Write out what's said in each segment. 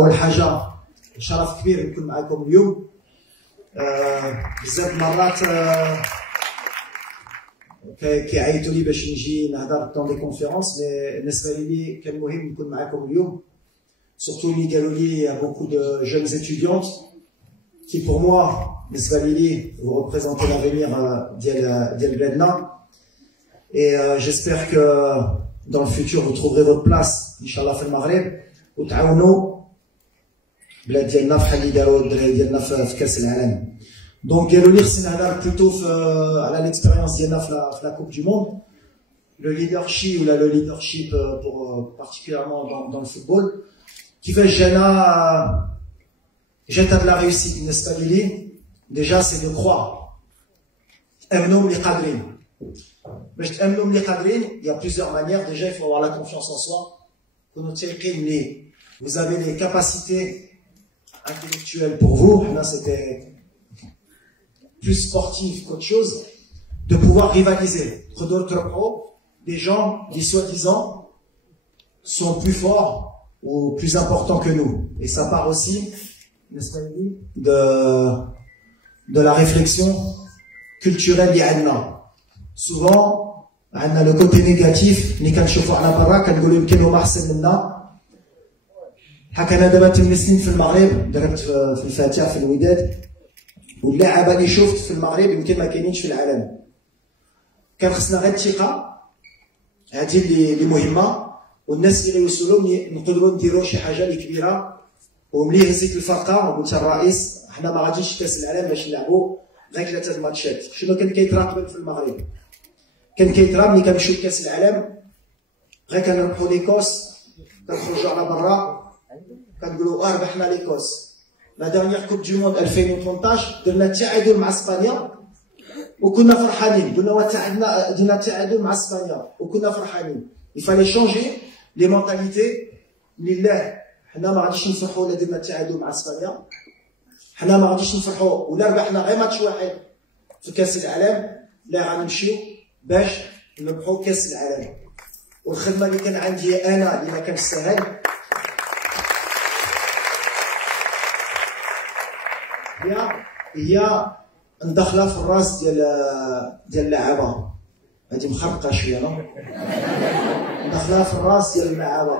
أول حاجة شرف كبير نكون معكم اليوم. بزاف مرات كيعيطوا لي باش نجي نهضر دون دي كونفيرونس، مي بالنسبة لي كان مهم نكون معكم اليوم. سورتو اللي قالوا لي beaucoup de jeunes étudiantes qui pour moi بالنسبة لي vous représentez l'avenir ديال بلادنا. Et j'espère que dans le futur vous trouverez votre place Inch'Allah في المغرب وتعاونوا بلاد ديالنا بحال اللي داروا الدراري ديالنا في كاس العالم. دونك قالوا لي خصني نهضر بلوتو على ليكسبيريونس ديالنا في لا كوب دو موند، لو ليدرشيب ولا لو ليدرشيب بور بارتيكوليرمون dans le football. كيفاش جات هاد لا ريوسيت بالنسبه لي؟ ديجا سي دو كخوا تامنوا بلي قادرين. باش تامنوا بلي قادرين il y a plusieurs manières. Déjà il faut avoir la confiance en soi. كونوا تايقين بلي vous avez les capacités intellectuelles pour vous. Là c'était plus sportif qu'autre chose, de pouvoir rivaliser. Des gens qui soi-disant sont plus forts ou plus importants que nous. Et ça part aussi de la réflexion culturelle d'Yanna. Souvent, on a le côté négatif, ni quand je vois la barra, quand on dit que nous marchons maintenant. حكينا دابا 8 سنين في المغرب، درت في الفاتحه في الوداد، واللاعب اللي شفت في المغرب يمكن ما كاينينش في العالم. كان خصنا غير الثقه هذه اللي مهمه، والناس اللي يوصلوا نقدروا نديروا شي حاجه اللي كبيره. وملي هزيت الفرقه وقلت الرئيس حنا ما غاديش كاس العالم باش نلعبوا غير 3 الماتشات. شنو كان كيطرا قبل في المغرب؟ كان كيطرا ملي كنمشيو لكاس العالم غير كنربحوا ليكوس، كنخرجوا على برا كنقولوا ربحنا ليكوس. لا ديرنيير كوب دو موند 2018 درنا التعادل مع اسبانيا وكنا فرحانين، قلنا وتعادلنا درنا التعادل مع اسبانيا وكنا فرحانين. يفالي شونجي لي مونتاليتي. لله حنا ما غاديش نفرحوا ولا درنا التعادل مع اسبانيا، حنا ما غاديش نفرحوا ولا ربحنا غير ماتش واحد في كاس العالم، لا غنمشيو باش نربحوا كاس العالم. والخدمه اللي كان عندي انا اللي ما كانش سهل هي ندخلها في الراس ديال اللعابه. هذه مخرقه شويه نو، ندخلها في الراس ديال اللعابه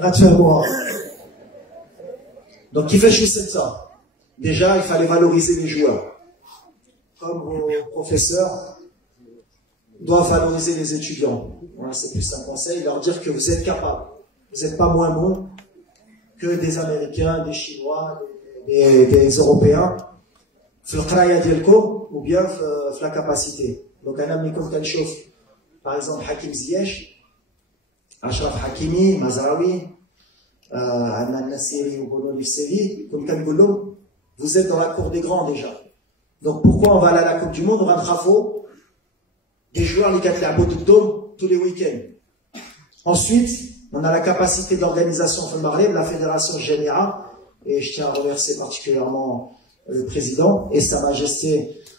غتفهموها. دونك كيفاش وصلتها؟ ديجا il fallait valoriser les joueurs comme vos professeurs doivent valoriser les étudiants. Voilà, c'est plus un conseil, leur dire que vous êtes capable, vous n'êtes pas moins bon que des Américains, des Chinois, des Européens في القرايه ديالكم ou bien في la capacité. Donc انا ملي كنت كنشوف par exemple حكيم زياش، اشرف حكيمي، مزراوي، عندنا النسيري وبونولي في سيفي، كنت كنقول لهم vous êtes dans la cour des grands déjà. Donc pourquoi on va aller à la Coupe du Monde وغنخافوا des joueurs اللي كتلعبوا ضدهم tous les week-ends. Ensuite on a la capacité d'organisation في المغرب, la fédération générale. Et je tiens à remercier particulièrement le président et sa majesté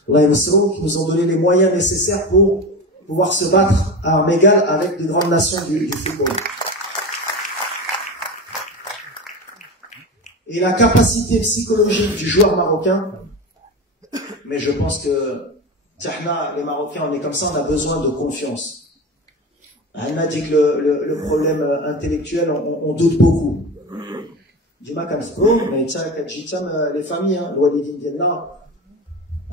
Allah Yamsrou qui nous ont donné les moyens nécessaires pour pouvoir se battre à armes égales avec des grandes nations du football. Et la capacité psychologique du joueur marocain, mais je pense que les Marocains, on est comme ça, on a besoin de confiance. Elle m'a dit que le problème intellectuel, on doute beaucoup. ديما كنفكروا ملي كتجي حتى لي فامي الوالدين ديالنا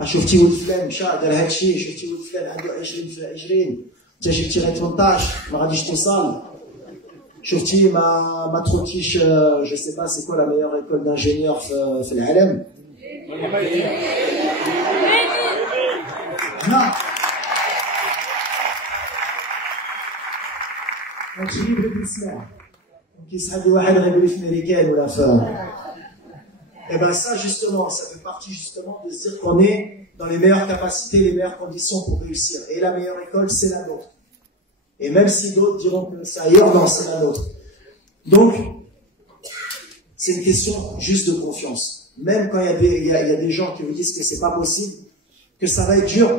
شفتي ولد فلان مشى دار هادشي، شفتي ولد فلان عنده 20 في 20 انت جبتي غير 18 ما غاديش توصل، شفتي ما تروتيش جو سي با سي كو لا ميور ايكول دانجينيور في العالم. لا هادشي اللي بغيت نسمع. كيسحب لي واحد غيقول لي في امريكان ولا في. Et ben ça justement, ça fait partie justement de se dire qu'on est dans les meilleures capacités, les meilleures conditions pour réussir. Et la meilleure école, c'est la nôtre. Et même si d'autres diront que c'est ailleurs, non, c'est la nôtre. Donc, c'est une question juste de confiance. Même quand il y a des gens qui vous disent que c'est pas possible, que ça va être dur,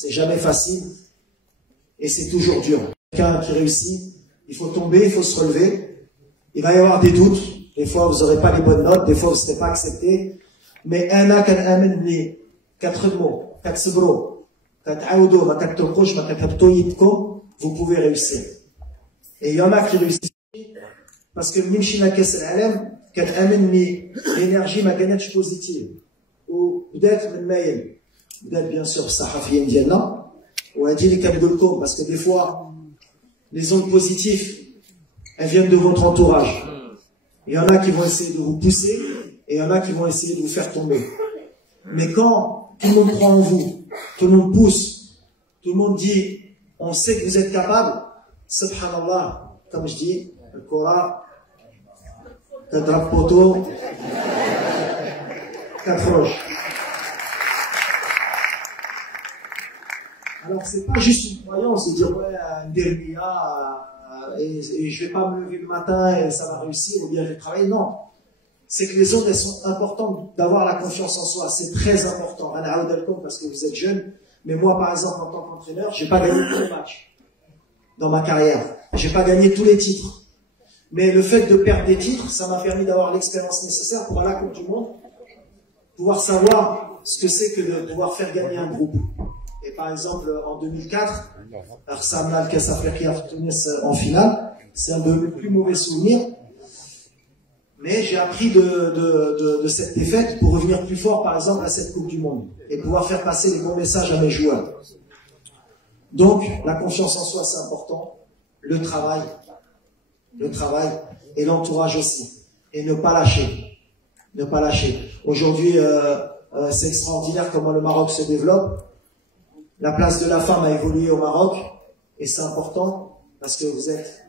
c'est jamais facile et c'est toujours dur. Quelqu'un qui réussit, Il faut tomber, il faut se relever. Il va y avoir des doutes. Des fois, vous n'aurez pas les bonnes notes. Des fois, vous ne serez pas accepté. Mais أنا كنآمن بلي كتخدموا كتصبروا كتعاودوا ما كترقوش ما كتهبطوا يدكم, vous pouvez réussir. Et il y en a qui réussissent parce que ملي مشينا كاس العالم كنآمن بلي l'énergie ما كانتش بوزيتيف وبدات من مايل بدات بيان سور الصحفيين ديالنا وهذه اللي كنقول لكم parce que des fois les ondes positives elles viennent de votre entourage. Il y en a qui vont essayer de vous pousser et il y en a qui vont essayer de vous faire tomber. Mais quand tout le monde croit en vous, tout le monde pousse, tout le monde dit, on sait que vous êtes capable, subhanallah, comme je dis, le Coran, le drapeau, quatre roches. Alors c'est pas juste une croyance de dire, ouais, un dermia, et je vais pas me lever le matin et ça va réussir, ou bien je vais travailler, non. C'est que les autres, elles sont importantes d'avoir la confiance en soi. C'est très important. Parce que vous êtes jeune. Mais moi, par exemple, en tant qu'entraîneur, j'ai pas gagné tous les matchs dans ma carrière. J'ai pas gagné tous les titres. Mais le fait de perdre des titres, ça m'a permis d'avoir l'expérience nécessaire pour aller à la Coupe du Monde, pouvoir savoir ce que c'est que de pouvoir faire gagner un groupe. Et par exemple, en 2004, Arsenal Al-Kas Afriqiya Tunis en finale, c'est un de mes plus mauvais souvenirs. Mais j'ai appris de cette défaite pour revenir plus fort, par exemple, à cette Coupe du Monde et pouvoir faire passer les bons messages à mes joueurs. Donc, la confiance en soi, c'est important. Le travail et l'entourage aussi. Et ne pas lâcher. Ne pas lâcher. Aujourd'hui, c'est extraordinaire comment le Maroc se développe. La place de la femme a évolué au Maroc et c'est important parce que vous êtes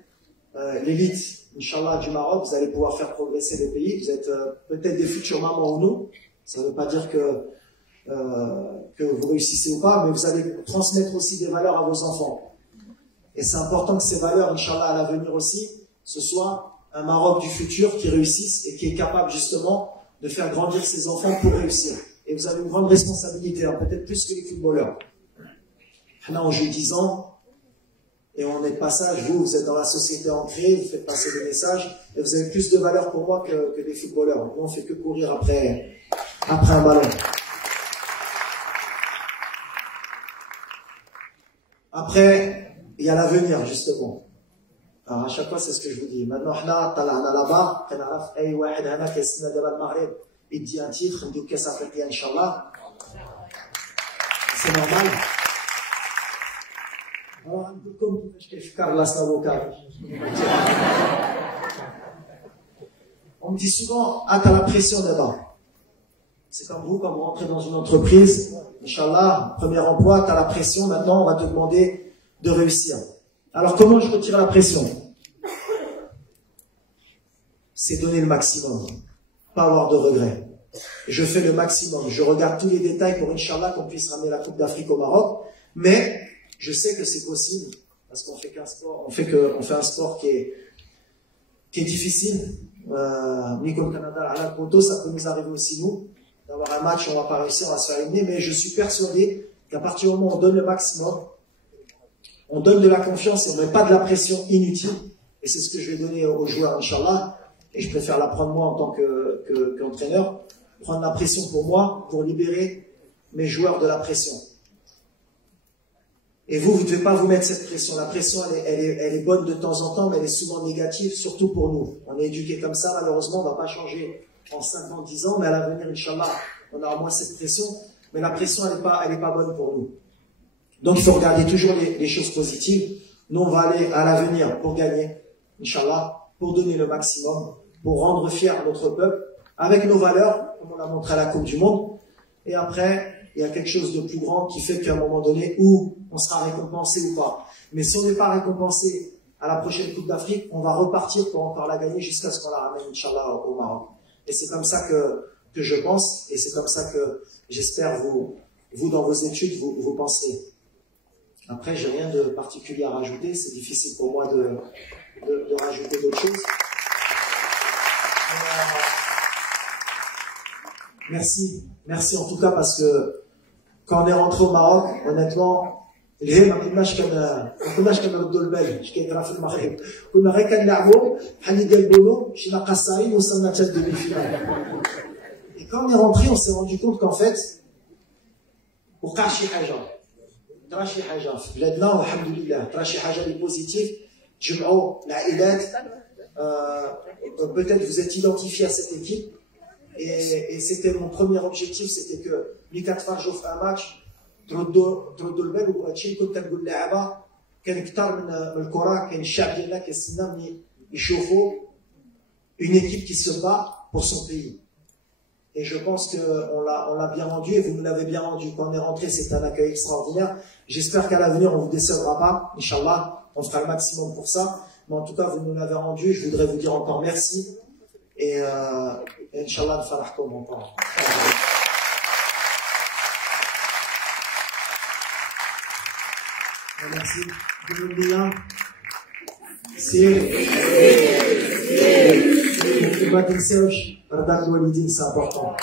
l'élite. Inch'Allah, du Maroc, vous allez pouvoir faire progresser le pays. Vous êtes peut-être des futures mamans ou non. Ça ne veut pas dire que vous réussissez ou pas, mais vous allez transmettre aussi des valeurs à vos enfants. Et c'est important que ces valeurs, Inch'Allah, à l'avenir aussi, ce soit un Maroc du futur qui réussisse et qui est capable justement de faire grandir ses enfants pour réussir. Et vous avez une grande responsabilité, hein, peut-être plus que les footballeurs. Là, on joue 10 ans. Et on est de passage, vous êtes dans la société ancrée, vous faites passer des messages, et vous avez plus de valeur pour moi que des footballeurs. Nous, on fait que courir après un ballon. Après, il y a l'avenir, justement. Alors, à chaque fois, c'est ce que je vous dis. Maintenant, on a là-bas, il dit un titre, il dit que ça fait bien, Inch'Allah. C'est normal. On me dit souvent, ah, t'as la pression d'abord. C'est comme vous, quand vous rentrez dans une entreprise, Inch'Allah, premier emploi, t'as la pression, maintenant on va te demander de réussir. Alors comment je retire la pression? C'est donner le maximum, pas avoir de regrets. Je fais le maximum, je regarde tous les détails pour Inch'Allah qu'on puisse ramener la Coupe d'Afrique au Maroc, mais je sais que c'est possible, parce qu'on fait qu'un sport, on fait un sport qui est difficile. Comme Canada, à la Poto, ça peut nous arriver aussi nous, d'avoir un match, on va pas réussir, on va se faire éliminer, mais je suis persuadé qu'à partir du moment où on donne le maximum, on donne de la confiance et on ne met pas de la pression inutile, et c'est ce que je vais donner aux joueurs, Inch'Allah, et je préfère la prendre moi en tant qu'entraîneur, prendre la pression pour moi, pour libérer mes joueurs de la pression. Et vous ne devez pas vous mettre cette pression. La pression, elle est bonne de temps en temps, mais elle est souvent négative, surtout pour nous. On est éduqués comme ça, malheureusement, on ne va pas changer en 5 ans, 10 ans, mais à l'avenir, Inch'Allah, on aura moins cette pression. Mais la pression, elle n'est pas bonne pour nous. Donc, il faut regarder toujours les choses positives. Nous, on va aller à l'avenir pour gagner, Inch'Allah, pour donner le maximum, pour rendre fier notre peuple, avec nos valeurs, comme on l'a montré à la Coupe du Monde. Et après, il y a quelque chose de plus grand qui fait qu'à un moment donné, où on sera récompensé ou pas. Mais si on n'est pas récompensé à la prochaine Coupe d'Afrique, on va repartir pour encore la gagner jusqu'à ce qu'on la ramène, Inch'Allah, au Maroc. Et c'est comme ça que je pense, et c'est comme ça que j'espère vous dans vos études, vous pensez. Après, j'ai rien de particulier à rajouter, c'est difficile pour moi de rajouter d'autres choses. Merci en tout cas, parce que quand on est rentré au Maroc, honnêtement, الهي ما كناش كنردوا البال اش كيطرا في المغرب كنا غير كنلعبوا بحال اللي ديال بونو مشينا قصارين وصلنا حتى الدومي فينال. Et quand on est rentré, on s'est rendu compte qu'en fait, وقع شي حاجه طرا شي حاجه في بلادنا والحمد لله طرا شي حاجه اللي بوزيتيف تجمعوا العائلات. Peut-être vous êtes identifié à cette équipe et c'était mon premier objectif, c'était que ملي كتفرجوا في un match تردوا البال. وهادشي اللي كنت كنقول للعابه كان اكثر من الكره، كاين الشعب ديالنا كيستنى ملي يشوفوا une équipe qui se bat pour son pays. Et je pense qu'on l'a bien rendu et vous nous l'avez bien rendu. Quand on est rentré, c'est un accueil extraordinaire. J'espère qu'à l'avenir, on ne vous décevra pas. Inch'Allah, on fera le maximum pour ça. Mais en tout cas, vous nous l'avez rendu. Je voudrais vous dire encore merci. Et Inch'Allah, نفرحكم encore. Merci. C'est ما تنساوش رضا الوالدين، c'est important.